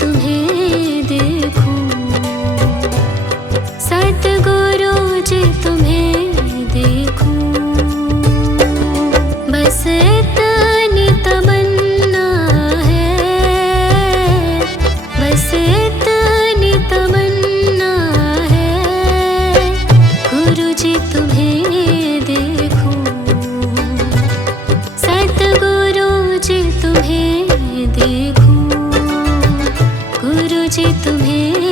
तुम्हें देखूं, सतगुरु जी तुम्हें देखूं। बस इतनी तमन्ना है, बस इतनी तमन्ना है, गुरु जी तुम्हें देखूं, सतगुरु जी तुम्हें देखूं, गुरु जी तुम्हें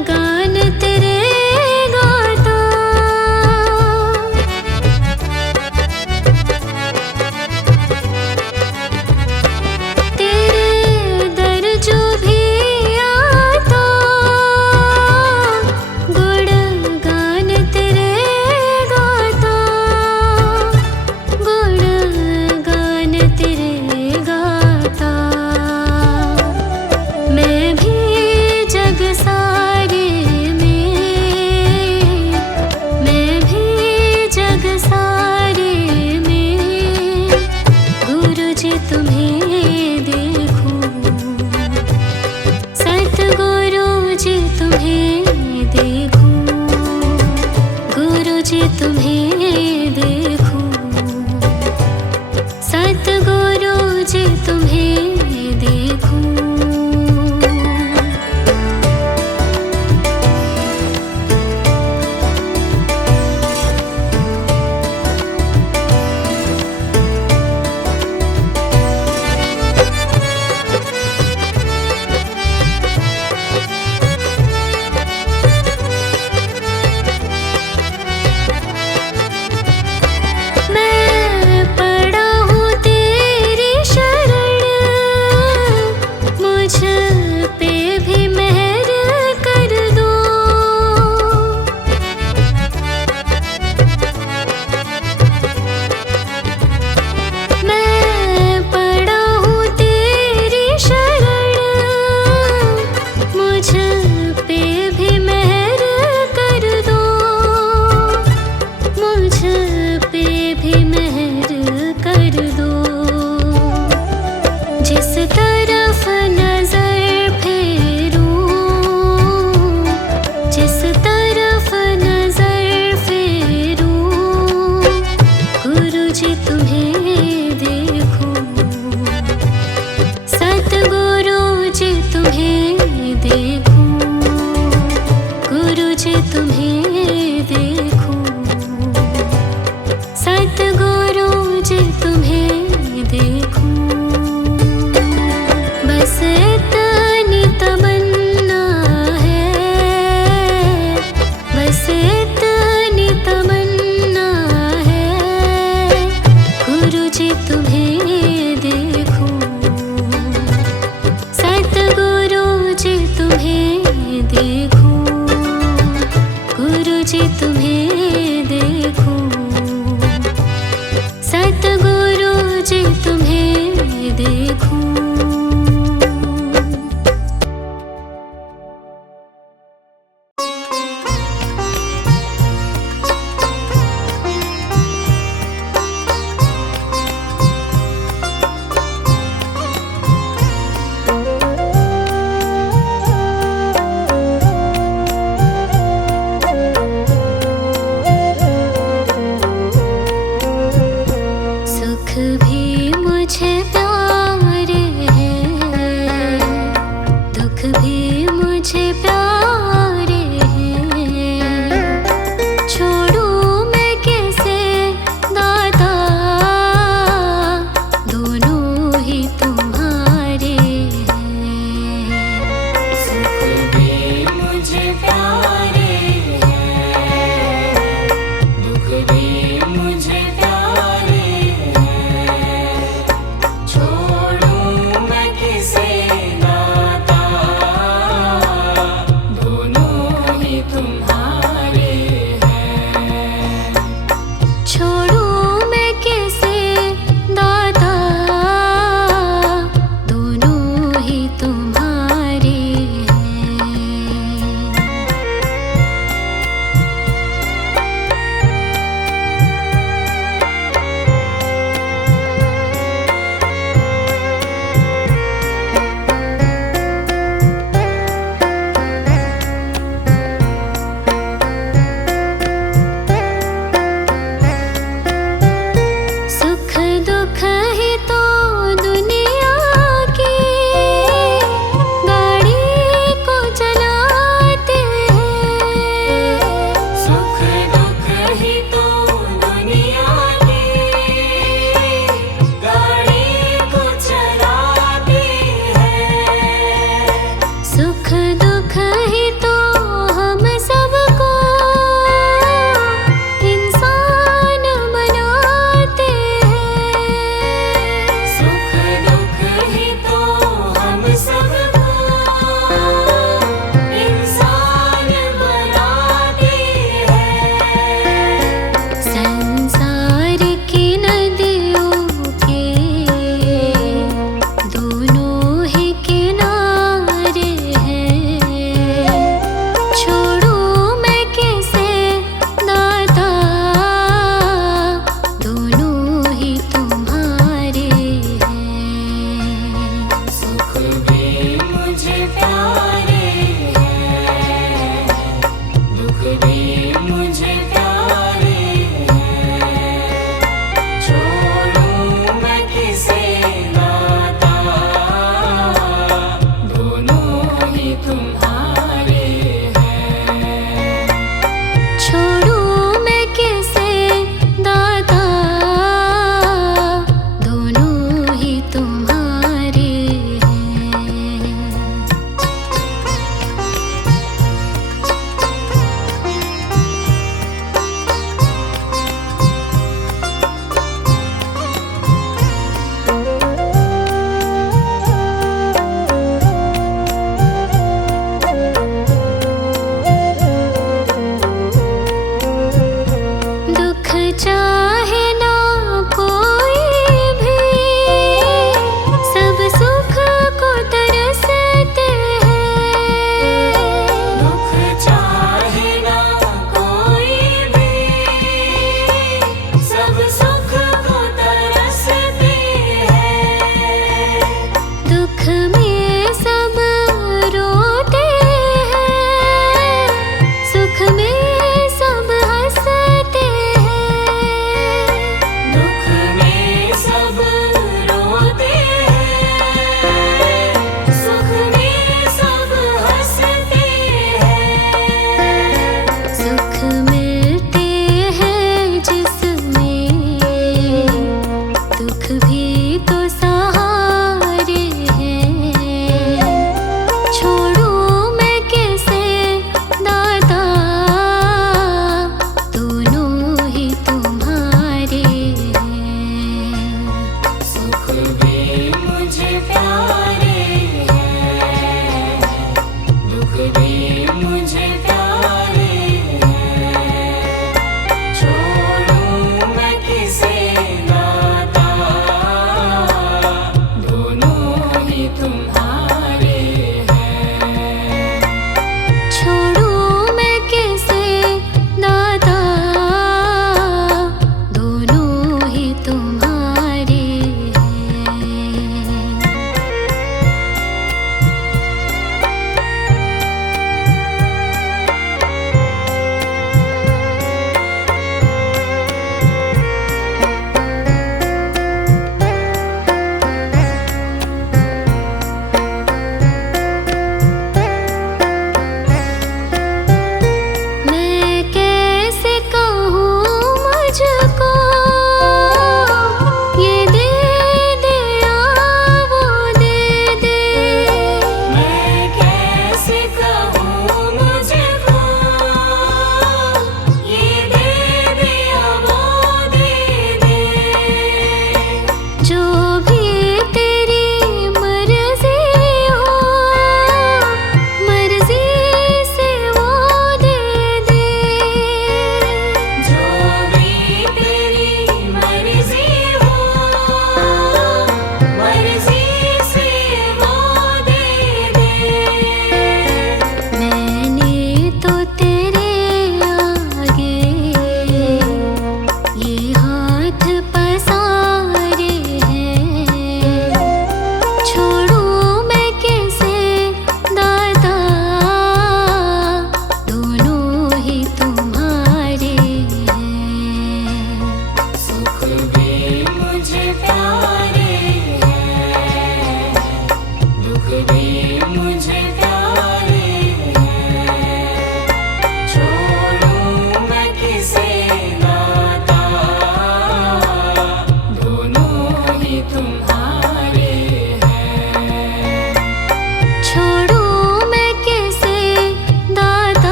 गान तेरे गाता। तेरे दर जो भी आता, गुण गान तेरे गाता, गुण गान तेरे गाता। मैं भी जग सारे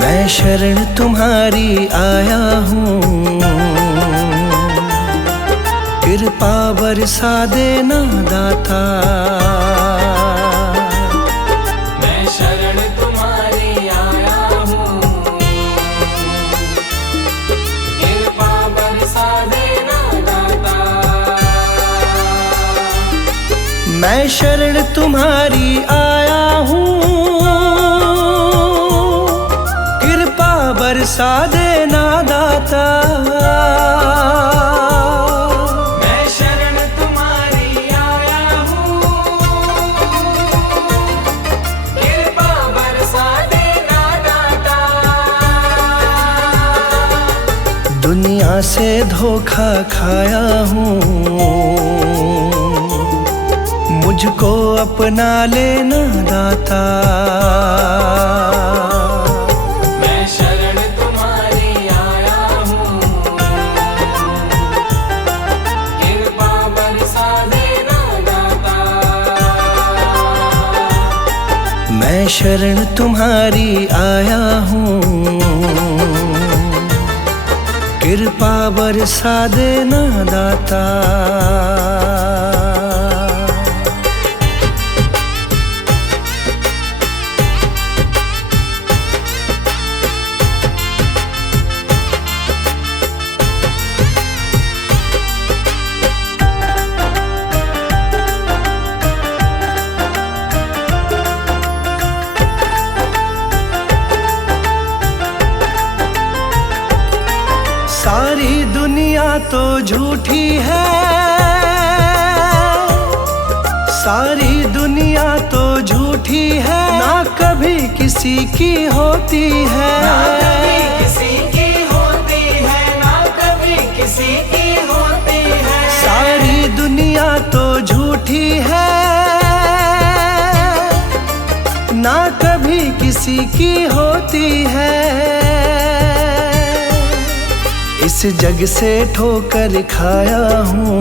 मैं शरण तुम्हारी आया हूँ, कृपा बरसा देना दाता। मैं शरण तुम्हारी आया हूँ, कृपा बरसा देना दाता। मैं शरण तुम्हारी आया हूँ, कृपा बरसा देना दाता। मैं शरण तुम्हारी आया हूँ, कृपा बरसा देना दाता। दुनिया से धोखा खाया हूँ, मुझको अपना लेना दाता। मैं शरण तुम्हारी आया हूँ, कृपा बरसा देना दाता। मैं शरण तुम्हारी आया हूँ, कृपा बरसा देना दाता। सारी दुनिया तो झूठी है, सारी दुनिया तो झूठी है, ना कभी किसी की होती है। ना कभी किसी की होती है, ना कभी किसी की होती है। सारी दुनिया तो झूठी है, ना कभी किसी की होती है। इस जग से ठोकर खाया हूँ,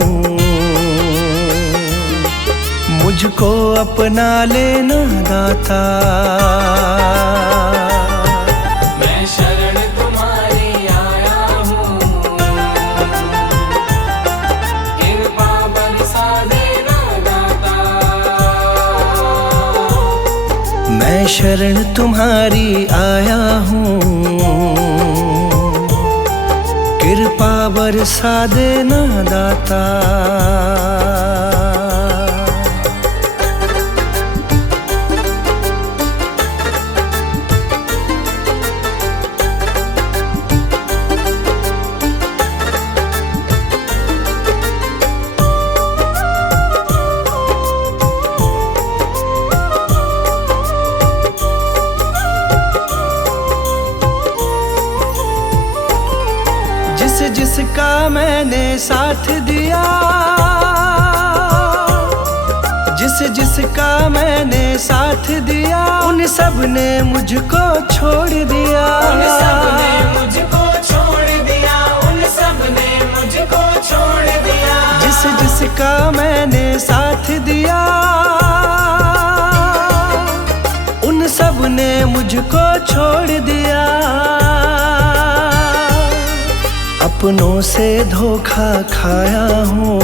मुझको अपना लेना दाता। मैं शरण तुम्हारी आया हूँ, कृपा बरसा देना दाता। मैं शरण तुम्हारी आया हूँ, कृपा बरसा देना दाता। जिसका मैंने साथ दिया, जिसका मैंने साथ दिया, उन सब ने मुझको छोड़ दिया। उन सब ने मुझको छोड़ दिया, उन सब ने मुझको छोड़ दिया। जिसका मैंने साथ दिया, उन सब ने मुझको छोड़ दिया। अपनों से धोखा खाया हूँ,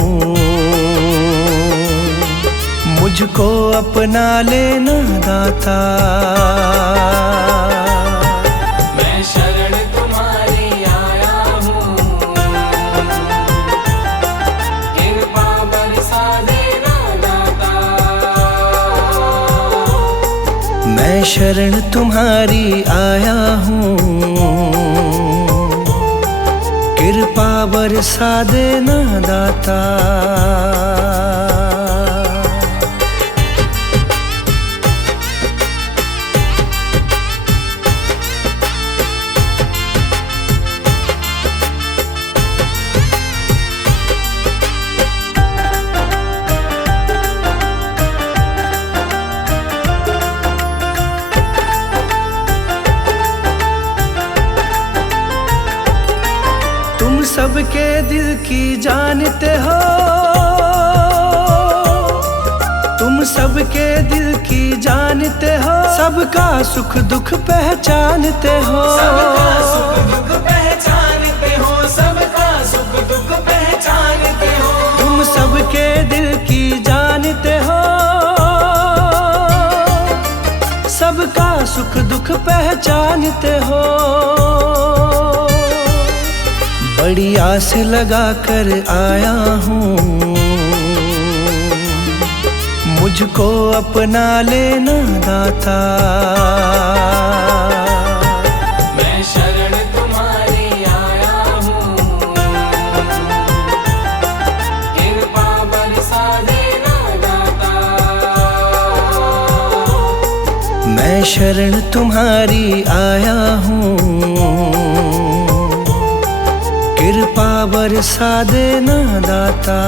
मुझको अपना लेना दाता। मैं शरण तुम्हारी आया हूँ, कृपा बरसा देना दाता। मैं शरण तुम्हारी आया हूँ, कृपा बरसा देना दाता। तुम सबके दिल की जानते हो, तुम सब सबके दिल की जानते हो, सबका सुख दुख पहचानते हो। सबका सुख दुख पहचानते हो, सबका सुख दुख पहचानते हो। तुम सबके दिल की जानते हो, सबका सुख दुख पहचानते हो। बड़ी आस लगा कर आया हूँ, मुझको अपना लेना दाता। मैं शरण तुम्हारी आया हूँ, कृपा बरसा देना दाता। मैं शरण तुम्हारी आया हूँ, कृपा बरसा देना दाता।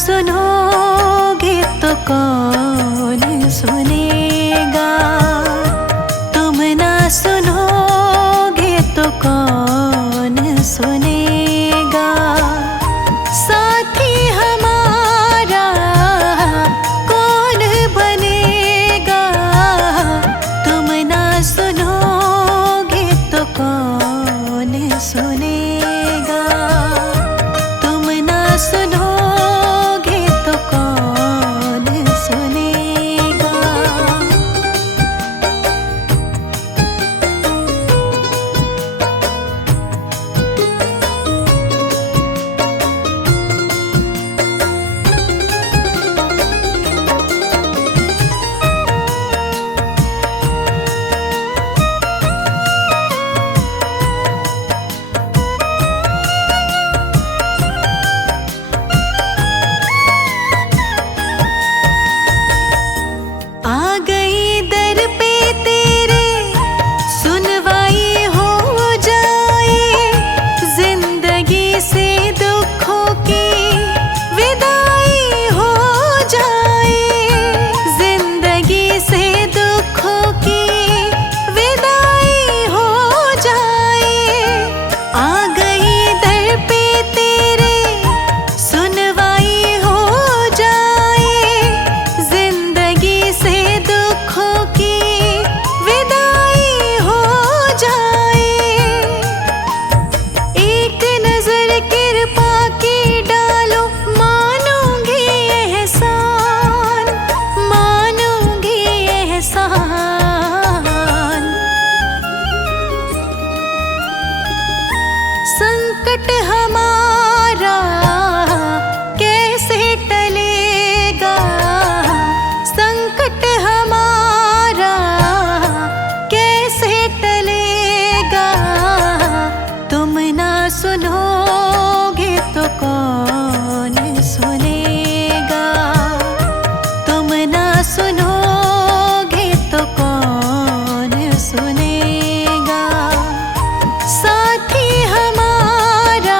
सुनोगे तो कौन सुनेगा, तुम ना सुनोगे तो कौन सुनेगा। साथी हमारा कौन बनेगा, तुम ना सुनोगे तो कौन सुनेगा। तुम ना सुनो संकट हमारा कैसे टलेगा, संकट हमारा कैसे टलेगा। तुम ना सुनोगे तो कौन सुनेगा, तुम ना सुनोगे तो कौन सुनेगा। साथी हमारा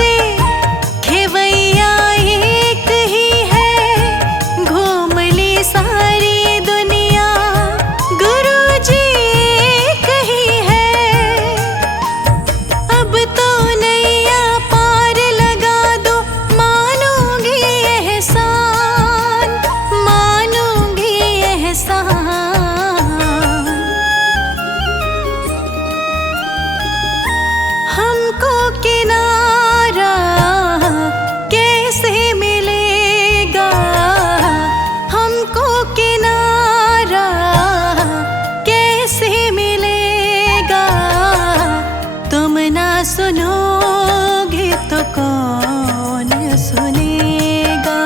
से खेवैया एक ही है, घूम ली सारी दुनिया गुरुजी एक ही है। अब तो नैया पार लगा दो, मानूंगी एहसान, मानूंगी एहसान। हमको किनारा कैसे मिलेगा, हमको किनारा कैसे मिलेगा। तुम ना सुनोगे तो कौन सुनेगा,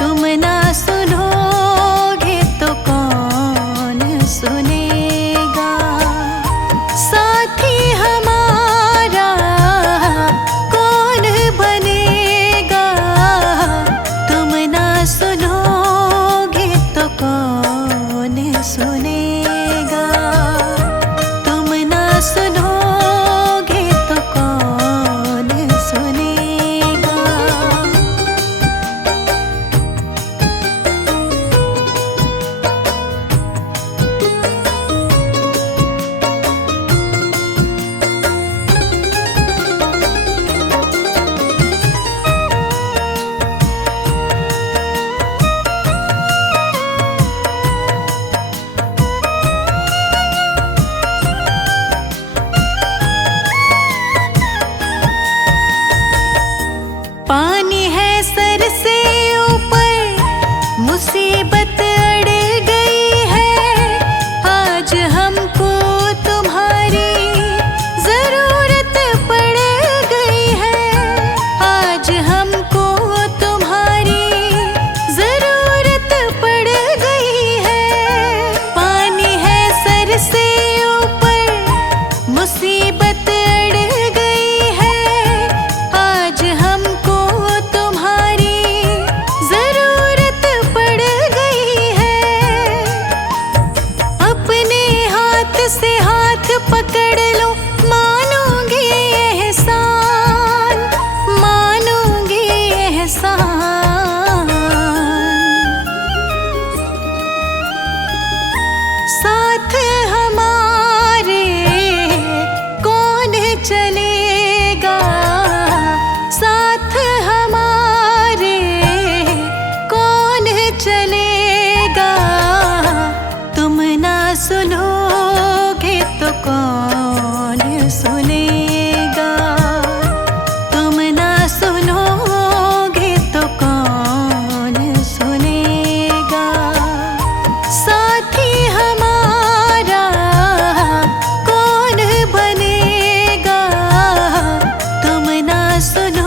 तुम ना सुनोगे तो कौन सुनेगा। साथी हमारा कौन बनेगा, तुम ना सुनोगे तो कौन सुनेगा, तुम ना सुनोगे तो कौन सुनेगा। पानी है सर से ऊपर, मुसीबत अड़ गई है। आज हमको तुम्हारी जरूरत पड़ गई है, आज हमको तुम्हारी जरूरत पड़ गई है। पानी है सर से ऊपर, मुसीबत अड़ गई है। आज हमको तुम्हारी जरूरत पड़ गई है। अपने हाथ से हाथ पकड़ लो, मानूंगी एहसान, मानूंगी एहसान। साथ हमारे कौन चलेगा, साथ हमारे कौन चलेगा। तुम ना सुनोगे तो कौन सुनेगा, तुम ना सुनोगे तो कौन सुनेगा। साथी हमारा कौन बनेगा, तुम ना सुनो